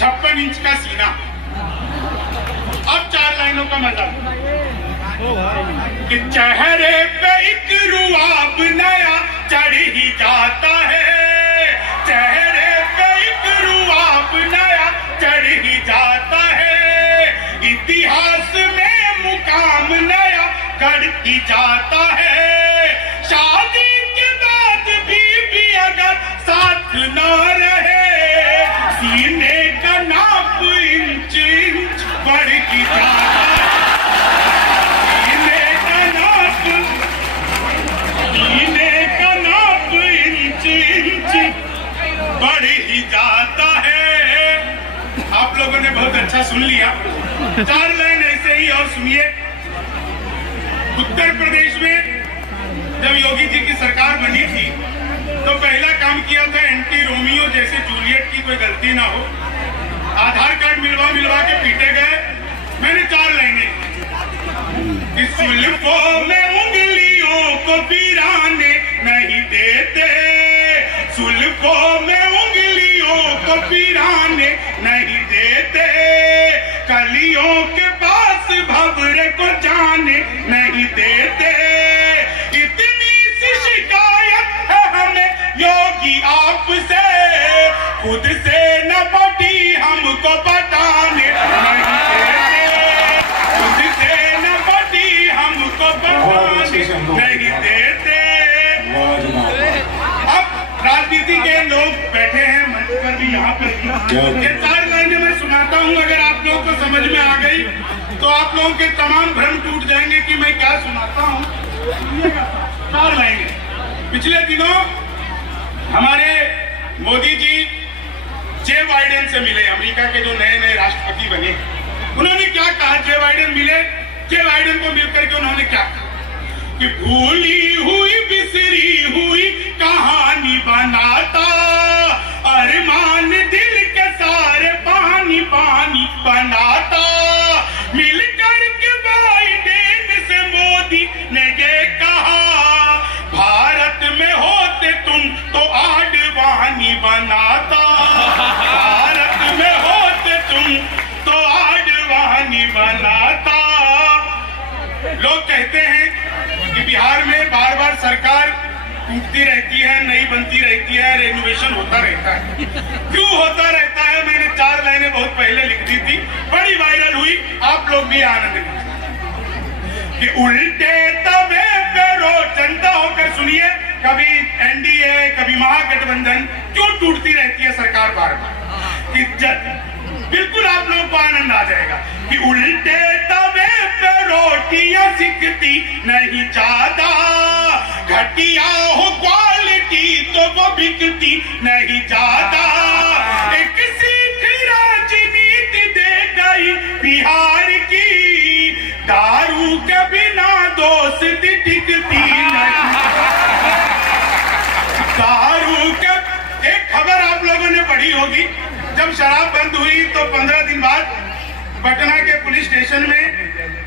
56 inch का सीना। अब 4 लाइनों का मजा कि चेहरे पे एक रुआब नया चढ़ ही जाता है, चेहरे पे एक रुआब नया चढ़ ही जाता है, इतिहास में मुकाम नया गढ़ ही जाता है। शादी के बाद भी अगर साथ न रहे, सीने का नाप इंच इंच बढ़ ही जाता है, सीने का नाप इंच इंच बढ़ ही जाता है। आप लोगों ने बहुत अच्छा सुन लिया। 4 लाइन ऐसे ही और सुनिए। उत्तर प्रदेश में जब योगी जी की सरकार बनी थी तो पहला काम किया था एंटी रोमियो जैसे जूलियट की कोई गलती ना हो, आधार कार्ड मिलवा के पीटे गए। मैंने 4 लाइनें कि सुल्फों में उंगलियों को पिराने नहीं देते, सुल्फों में उंगलियों को पिराने नहीं देते, कलियों के पास भंवरे को जाने नहीं देते। इतनी सी शिकायत है हमें योगी आपसे, खुद से न पटी हमको पटाने नहीं देते, खुद से न पटी हमको पटाने नहीं देते। अब राजनीति के लोग बैठे हैं मंच पर भी, यहाँ पर ये 4 लाइनें मैं सुनाता हूँ। अगर आप लोगों को समझ में आ गई तो आप लोगों के तमाम भ्रम टूट जाएंगे कि मैं क्या सुनाता हूँ। 4 लाइनें। पिछले दिनों हमारे मोदी जी जे बाइडेन से मिले, अमेरिका के जो नए नए राष्ट्रपति बने। उन्होंने क्या कहा? जे बाइडेन मिले, जे बाइडेन को मिलकर के उन्होंने क्या कहा कि भूली हुई बिसरी हुई कहानी बनाता, अरमान दिल के सारे पानी पानी बनाता, मिलकर के बाइडेन से मोदी ने ये कहा, भारत में होते तुम तो आडवाणी बनाता, भारत में होते तुम तो आडवाणी बनाता। लोग कहते हैं कि बिहार में बार बार सरकार टूटती रहती है, नई बनती रहती है, रेनोवेशन होता रहता है। क्यों होता रहता है? मैंने 4 लाइनें बहुत पहले लिख दी थी, बड़ी वायरल हुई, आप लोग भी आनंद लीजिए कि उल्टे तवे पे रोज जनता होकर सुनिए, कभी एनडीए कभी महागठबंधन क्यों टूटती रहती है सरकार बार बार, कि बिल्कुल आप लोगों को आनंद आ जाएगा कि उल्टे तवे पे रोटियां सिकती नहीं ज्यादा, घटिया हो क्वालिटी तो वो बिकती नहीं ज्यादा, एक सीख राजनीति दे गई बिहार की, दारू के बिना दोस्ती टिकती नहीं, दारू के। एक खबर आप लोगों ने पढ़ी होगी, जब शराब बंद हुई तो 15 दिन बाद पटना के पुलिस स्टेशन में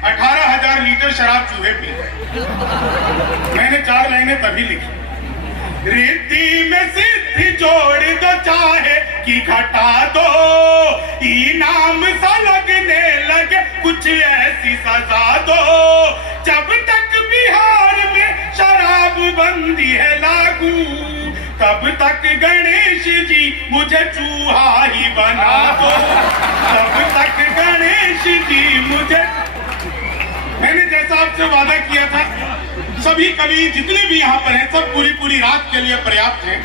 18,000 लीटर शराब चूहे पी गए। मैंने 4 लाइनें तभी लिखी, रिद्धि में सिद्धि जोड़ दो चाहे कि घटा दो, इनाम सा लगने लगे कुछ ऐसी सजा दो, जब तक बिहार में शराब बंदी है लागू, तब तक गणेश जी मुझे चूहा ही बना दो, तब तक गणेश जी मुझे। मैंने जैसा आपसे वादा किया था, सभी कवि जितने भी यहाँ पर हैं सब पूरी रात के लिए पर्याप्त हैं,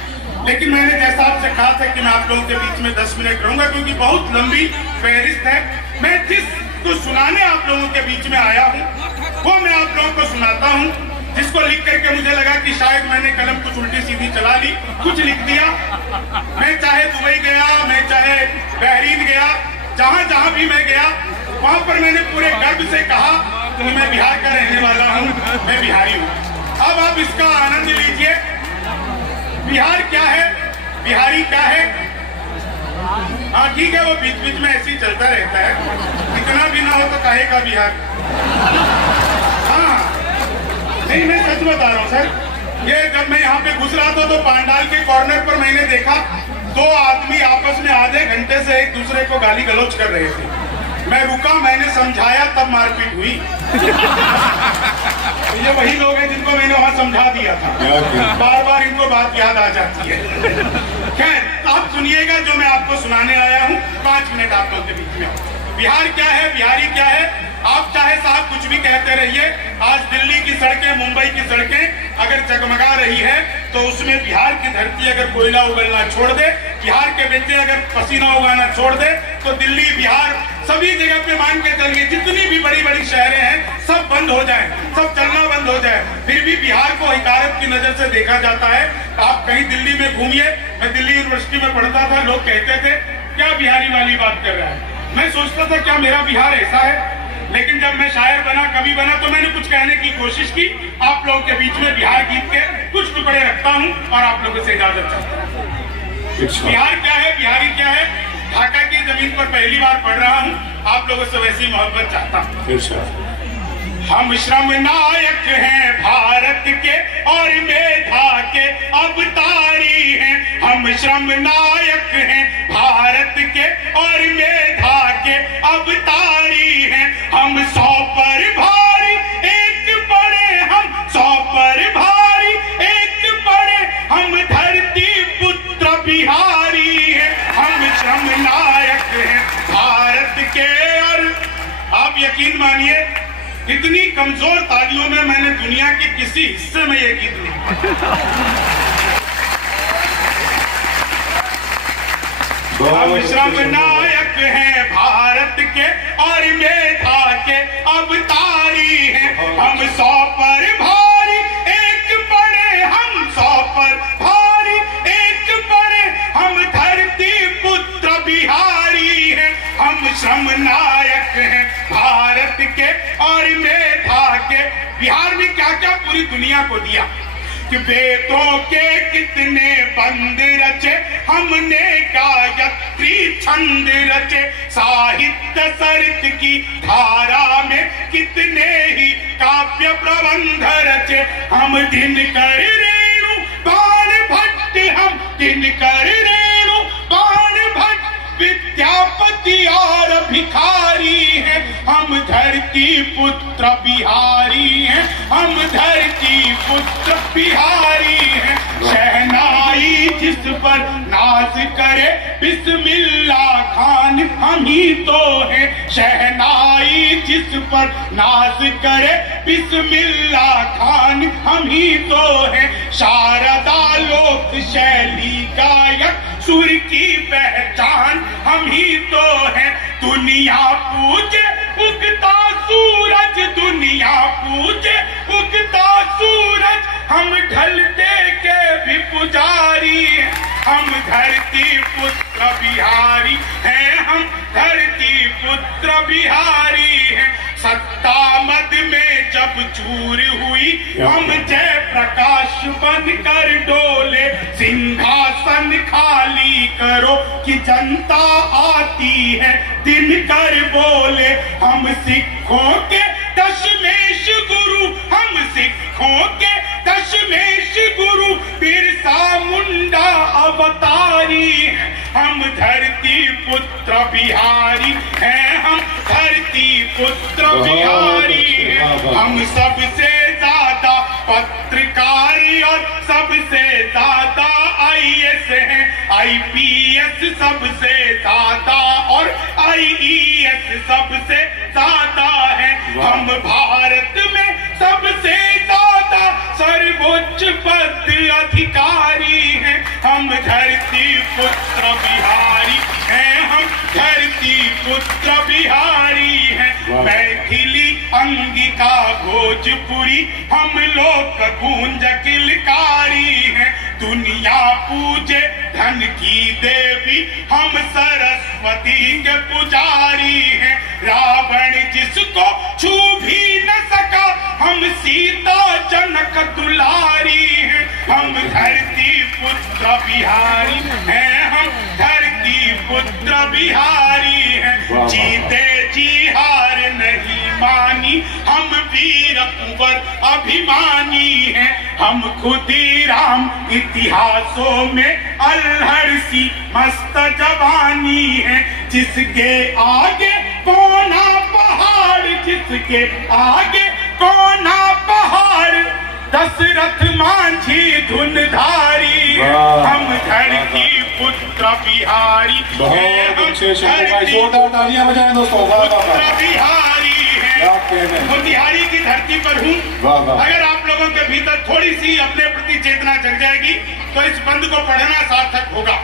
लेकिन मैंने जैसा आपसे कहा था कि मैं आप लोगों के बीच में 10 मिनट रहूंगा, क्योंकि बहुत लंबी फहरिस्त है। मैं जिसको सुनाने आप लोगों के बीच में आया हूँ वो मैं आप लोगों को सुनाता हूँ, जिसको लिख करके मुझे लगा कि शायद मैंने कलम कुछ उल्टी सीधी चला ली, कुछ लिख दिया। मैं चाहे दुबई गया, मैं चाहे बहरीन गया, जहां जहां भी मैं गया वहां पर मैंने पूरे गर्व से कहा कि मैं बिहार का रहने वाला हूं, मैं बिहारी हूं। अब आप इसका आनंद लीजिए। बिहार क्या है, बिहारी क्या है? हाँ ठीक है, वो बीच बीच में ऐसे ही चलता रहता है, इतना भी ना हो तो काहे का बिहार। हाँ नहीं, मैं सच बता रहा हूँ सर, ये जब मैं यहाँ पे घुस रहा था तो पांडाल के कॉर्नर पर मैंने देखा दो आदमी आपस में आधे घंटे से एक दूसरे को गाली गलौज कर रहे थे। मैं रुका, मैंने समझाया, तब मारपीट हुई। ये वही लोग हैं जिनको मैंने वहां समझा दिया था। बार बार इनको बात याद आ जाती है। खैर, आप सुनिएगा जो मैं आपको सुनाने आया हूँ। 5 मिनट आप लोगों के बीच में। बिहार क्या है, बिहारी क्या है, आप चाहे साहब कुछ भी कहते रहिए। आज दिल्ली की सड़कें, मुंबई की सड़कें अगर जगमगा रही है तो उसमें बिहार की धरती अगर कोयला उगलना छोड़ दे, बिहार के बच्चे अगर पसीना उगाना छोड़ दे, तो दिल्ली, बिहार सभी जगह पे मान के चलिए, जितनी भी बड़ी बड़ी शहरें हैं सब बंद हो जाए, सब चलना बंद हो जाए। फिर भी बिहार को हिकारत की नजर से देखा जाता है। आप कहीं दिल्ली में घूमिए, मैं दिल्ली यूनिवर्सिटी में पढ़ता था, लोग कहते थे क्या बिहारी वाली बात कर रहा है। मैं सोचता था क्या मेरा बिहार ऐसा है। लेकिन जब मैं शायर बना, कवि बना, तो मैंने कुछ कहने की कोशिश की। आप लोगों के बीच में बिहार गीत के कुछ टुकड़े रखता हूं और आप लोगों से इजाजत चाहता हूं। बिहार क्या है, बिहारी क्या है, ढाका की जमीन पर पहली बार पढ़ रहा हूं, आप लोगों से वैसी मोहब्बत चाहता हूं। हम श्रम नायक हैं भारत के और मेधा के अवतारी हैं। हम श्रम नायक हैं भारत के और मेधा के अवतारी हैं। हम 100 पर भारी एक पड़े, हम 100 पर भारी एक पड़े, हम धरती पुत्र बिहारी हैं। हम श्रम नायक हैं भारत के। और आप यकीन मानिए, इतनी कमजोर तालियों में मैंने दुनिया के किसी हिस्से में ये गीत नहीं। हम श्रम नायक हैं भारत के और मेधा के अवतारी हैं। हम 100 पर भारी एक पड़े, हम 100 पर भारी एक पड़े, हम धरती पुत्र बिहारी हैं। हम श्रम नायक हैं भारत के और मेधा के। बिहार ने क्या क्या पूरी दुनिया को दिया कि वेदों के कितने बंद रचे, हमने गायत्री छंद रचे, साहित्य सरित की धारा में कितने ही काव्य प्रबंध रचे। हम दिनकर रेणु बाण भट्ट, हम दिनकर रेणु बाण भट्ट, विद्यापति और भिखारी हैं। हम धरती पुत्र बिहारी हैं, हम धरती पुत्र बिहारी हैं। शहनाई जिस पर नाज करे बिस्मिल्लाह खान हम ही तो हैं। शहनाई जिस पर नाज करे बिस्मिल्लाह खान हम ही तो हैं। शारदा लोक शैली गायक सुर की पहचान हम ही तो हैं। दुनिया पूजे उगता सूरज, दुनिया पूजे उगता सूरज, हम ढलते के भी पुजारी हैं। हम धरती पुत्र बिहारी हैं, हम धरती पुत्र बिहारी हैं। सत्ता मद में जब चूर हुई, हम जय प्रकाश बनकर डोले। सिंहासन खाली करो कि जनता आती है, दिनकर बोले। हम सिखों के दशमेश गुरु, हम सिखों के दशमेश गुरु, बिरसा मुंडा अवतारी हैं। हम धरती पुत्र बिहारी हैं, हम धरती पुत्र बिहारी हैं। हम सबसे ज्यादा पत्रकारी और सबसे ज्यादा IAS हैं। IPS सबसे ज्यादा और IES सबसे ज्यादा है। हम भारत में सबसे ज्यादा सर्वोच्च पद अधिकारी हैं। हम धरती पुत्र बिहारी हैं, हम धरती पुत्र बिहारी हैं। मैथिली अंगिका भोजपुरी हम लोग गूंज किलकारी हैं। दुनिया पूजे धन की देवी, हम सरस्वती के पुजारी हैं। रावण जिसको छू भी न सका, हम सीता जनक दुलारी हैं। हम धरती पुत्र बिहारी हैं, हम धरती पुत्र बिहारी हैं। जीते जी हार नहीं मानी, हम वीर कुंवर अभिमानी हैं, हम खुदीराम इतिहासों में अल्हड़ सी मस्त जवानी है। जिसके आगे कोना पहाड़, जिसके आगे कोना पहाड़, दशरथ मांझी धुनधारी, हम धरती पुत्र बिहारी। बहुत अच्छे भाई, जोरदार तालियां बजाएं दोस्तों। पुत्र बिहारी है, मोतिहारी की धरती पर हूँ। अगर आप लोगों के भीतर थोड़ी सी अपने प्रति चेतना जग जाएगी तो इस बंद को पढ़ना सार्थक होगा।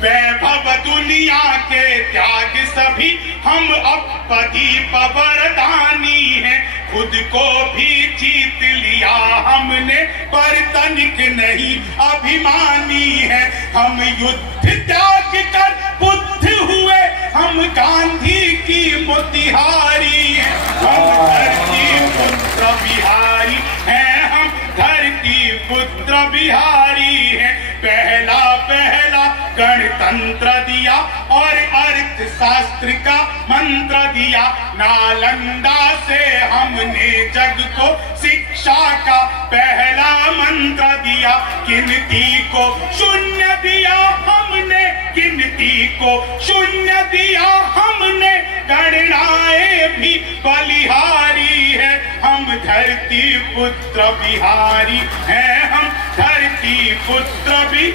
वैभव दुनिया के त्याग सभी, हम अपदीप वरदानी हैं। खुद को भी जीत लिया हमने, पर तनिक नहीं अभिमानी है। हम युद्ध त्याग कर बुद्ध हुए, हम गांधी की मोतिहारी हैं। हम धरती पुत्र बिहारी हैं, हम धरती पुत्र बिहारी हैं। पहला पहला गणतंत्र दिया और अर्थशास्त्र का मंत्र दिया। नालंदा से हमने जग को शिक्षा का पहला मंत्र दिया। गिनती को शून्य दिया हमने, गिनती को शून्य दिया हमने। गणनाएं भी बलिहारी है, हम धरती पुत्र बिहारी हैं, हम धरती पुत्र भी।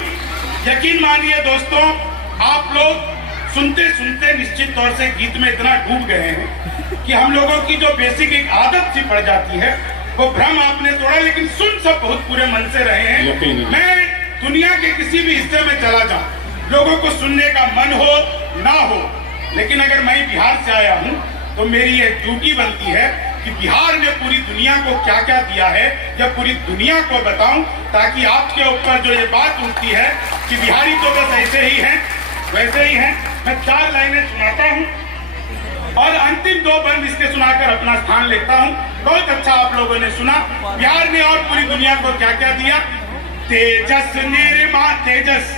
यकीन मानिए दोस्तों, आप लोग सुनते सुनते निश्चित तौर से गीत में इतना डूब गए हैं कि हम लोगों की जो बेसिक एक आदत सी पड़ जाती है वो भ्रम आपने तोड़ा, लेकिन सुन सब बहुत पूरे मन से रहे हैं। मैं दुनिया के किसी भी हिस्से में चला जाऊं, लोगों को सुनने का मन हो ना हो, लेकिन अगर मैं बिहार से आया हूं तो मेरी ये ड्यूटी बनती है कि बिहार ने पूरी दुनिया को क्या क्या दिया है या पूरी दुनिया को बताऊं, ताकि आपके ऊपर जो ये बात उठती है कि बिहारी तो बस ऐसे ही हैं वैसे ही हैं। मैं 4 लाइनें सुनाता हूं और अंतिम 2 बंद इसके सुनाकर अपना स्थान लेता हूं। बहुत अच्छा आप लोगों ने सुना। बिहार ने और पूरी दुनिया को क्या क्या दिया। तेजस निर्माण, तेजस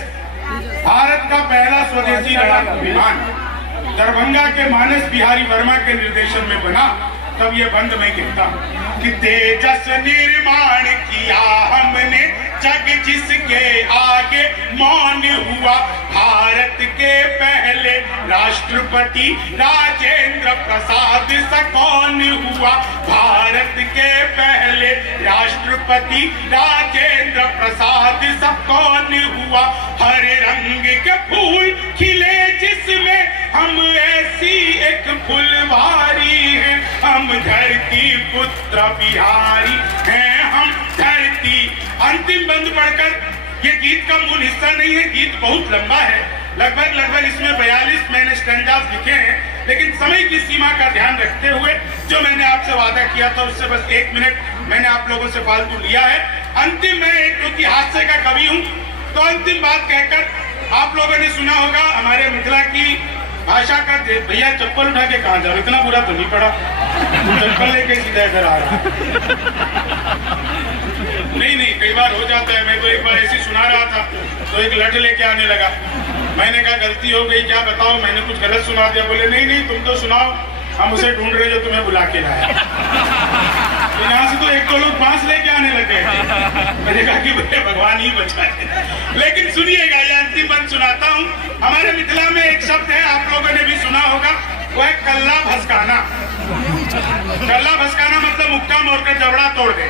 भारत का पहला स्वदेशी लड़ाकू विमान दरभंगा के मानस बिहारी वर्मा के निर्देशन में बना। तब ये बंद मैं कहता हूं कि तेजस निर्माण किया हमने, जग जिसके आगे मौन हुआ। भारत के पहले राष्ट्रपति राजेंद्र प्रसाद सा कौन हुआ। भारत के पहले राष्ट्रपति राजेंद्र प्रसाद सा कौन हुआ। हरे रंग के फूल खिले जिसमें, हम ऐसी एक फुलवारी हैं। हम धरती पुत्र बिहारी हैं, हम धरती। अंतिम बंद पढ़कर, ये गीत का मूल हिस्सा नहीं है, गीत बहुत लंबा है, लगभग इसमें 42 मैंने स्टैंजास लिखे हैं, लेकिन समय की सीमा का ध्यान रखते हुए जो मैंने आपसे वादा किया था उससे बस 1 मिनट मैंने आप लोगों से फालतू लिया है। अंतिम मैं एक, क्योंकि हास्य का कवि हूं, तो अंतिम बात कहकर आप लोगों ने सुना होगा हमारे मिथिला की भाषा का, भैया चप्पल उठा के कहां जाओ, इतना बुरा तो नहीं पड़ा, चप्पल लेके सीधा इधर आ रहा। नहीं, कई बार हो जाता है। मैं तो एक बार ऐसे सुना रहा था तो एक लठ लेके आने लगा। मैंने कहा गलती हो गई, क्या बताओ, मैंने कुछ गलत सुना दिया। बोले नहीं तुम तो सुनाओ, हम उसे ढूंढ रहे जो तुम्हें बुला के लाया। तो यहाँ से तो 1-2 लोग बांस लेके आने लगे। मैंने कहा कि भैया भगवान ही बचाए। लेकिन सुनिएगा, ये अंतिम बंद सुनाता हूँ। हमारे मिथिला में एक शब्द है, आप लोगों ने भी सुना होगा, वो है कल्ला भसकाना। कल्ला भसकाना मतलब मुक्का मोड़कर जबड़ा तोड़ दे।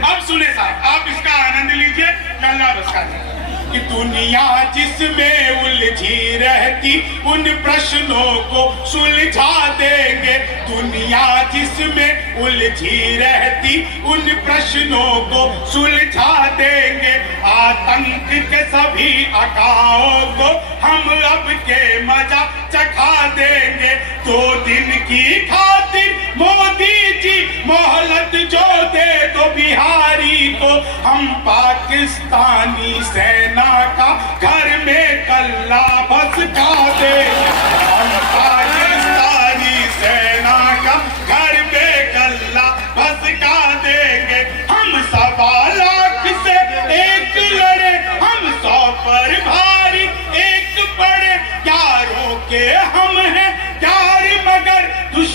अब सुने साहब, आप इसका आनंद लीजिए। कल्ला भसकाना कि दुनिया जिसमें उलझी रहती उन प्रश्नों को सुलझा देंगे। दुनिया जिसमें उलझी रहती उन प्रश्नों को सुलझा देंगे। आतंक के सभी अकाओं को हम अब के मजा चखा देंगे। 2 दिन की खातिर मोदी जी मोहलत जो दे दो बिहारी को, हम पाकिस्तानी सेना का घर में कल्ला भसका दे। हम पाकिस्तानी सेना का घर में कल्ला भसका देंगे। हम 1.25 लाख से एक लड़े, हम 100 पर भारी एक पड़े। यारों के हम हैं यार, मगर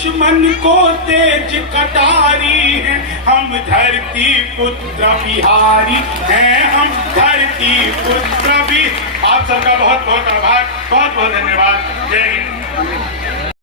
दुश्मन को तेज कटारी हैं, हम धरती पुत्र बिहारी हैं, हम धरती पुत्र भी। आप सबका बहुत बहुत आभार, बहुत बहुत धन्यवाद। जय हिंद।